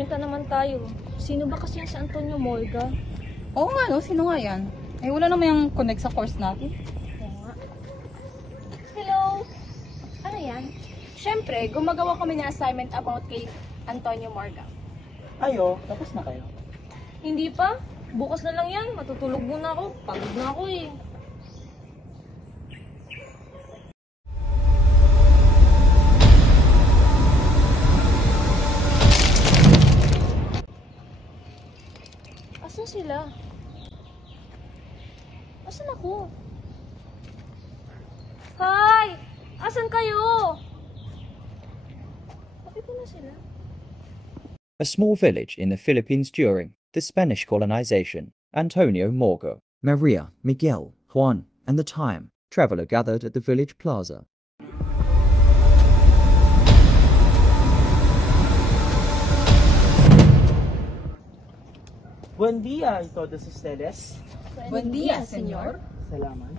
Nagsimenta naman tayo. Sino ba kasi yan si Antonio Morga? Oo nga no, sino nga yan? Eh wala naman yung connect sa course natin. Oo nga. Hello! Ano yan? Siyempre, gumagawa kami ng assignment about kay Antonio Morga. Ayo, tapos na kayo. Hindi pa. Bukas na lang yan. Matutulog muna ako. Pagod na ako eh. Asan sila? Asan ako? Hi! Asan kayo? Bakit ko na sila? A small village in the Philippines during the Spanish colonization. Antonio Morga, Maria, Miguel, Juan, and the time traveler gathered at the village plaza. Buen día a todos ustedes. Buen dia, senyor. Salamat.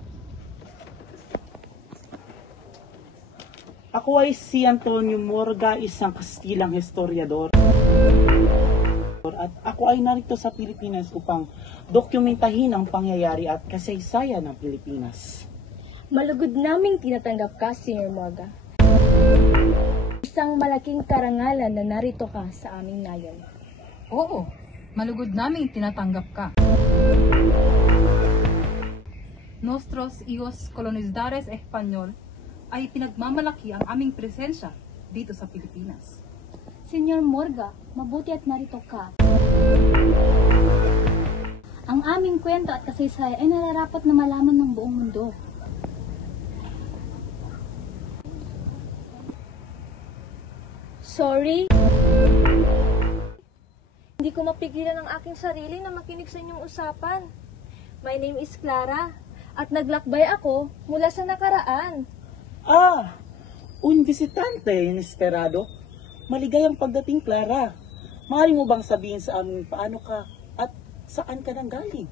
Ako ay si Antonio Morga, isang Kastilang historiador. At ako ay narito sa Pilipinas upang dokumentahin ang pangyayari at kasaysayan ng Pilipinas. Malugod naming tinatanggap ka, Sr. Morga. Isang malaking karangalan na narito ka sa aming nayon. Oo, malugod namin tinatanggap ka. Nostros ios colonizadores Espanyol ay pinagmamalaki ang aming presensya dito sa Pilipinas. Sr. Morga, mabuti at narito ka. Ang aming kwento at kasaysayan ay nararapat na malaman ng buong mundo. Sorry? Hindi ko mapigilan ang aking sarili na makinig sa inyong usapan. My name is Clara at naglakbay ako mula sa nakaraan. Un visitante inesperado. Maligayang pagdating, Clara. Maaari mo bang sabihin sa amin paano ka at saan ka nang galing?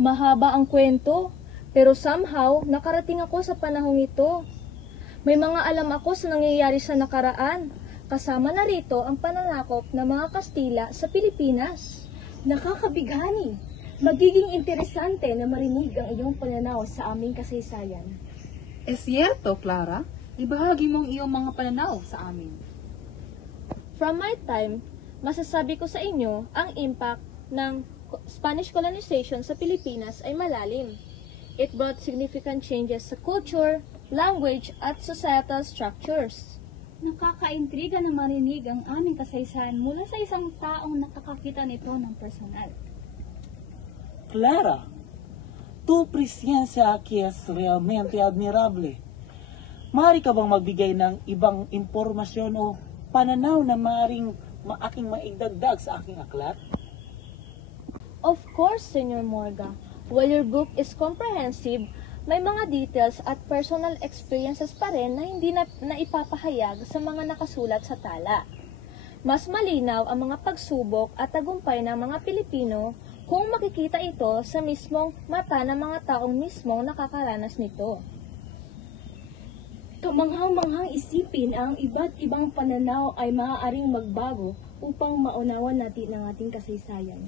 Mahaba ang kwento, pero somehow nakarating ako sa panahong ito. May mga alam ako sa nangyayari sa nakaraan. Kasama na rito ang pananakop ng mga Kastila sa Pilipinas. Nakakabighani! Magiging interesante na marinig ang iyong pananaw sa aming kasaysayan. Es cierto, Clara. Ibahagi mo ang iyong mga pananaw sa amin. From my time, masasabi ko sa inyo ang impact ng Spanish colonization sa Pilipinas ay malalim. It brought significant changes sa culture, language, at societal structures. Nakakaintriga na marinig ang aming kasaysayan mula sa isang taong nakakakita nito ng personal. Clara, tu presencia aquí es realmente admirable. Maaari ka bang magbigay ng ibang impormasyon o pananaw na maaaring aking maidagdag sa aking aklat? Of course, Sr. Morga. While your book is comprehensive, may mga details at personal experiences pa rin na hindi na ipapahayag sa mga nakasulat sa tala. Mas malinaw ang mga pagsubok at tagumpay ng mga Pilipino kung makikita ito sa mismong mata ng mga taong mismong nakakaranas nito. Kamanghang-manghang isipin ang iba't ibang pananaw ay maaaring magbago upang maunawan natin ang ating kasaysayan.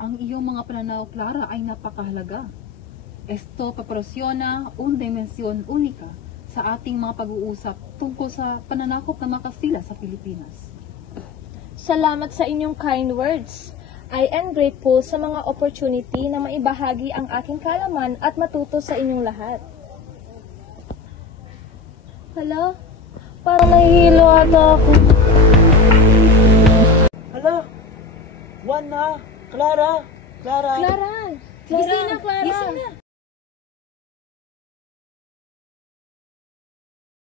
Ang iyong mga pananaw, Clara, ay napakahalaga. Esto proporciona una dimensión única sa ating mga pag-uusap tungkol sa pananakop ng mga Kastila sa Pilipinas. Salamat sa inyong kind words. I am grateful sa mga opportunity na maibahagi ang aking kaalaman at matuto sa inyong lahat. Hala, parang nahihilo ata ako. Hala, Juan na, Clara, Clara! Gising na, Clara! Gising na!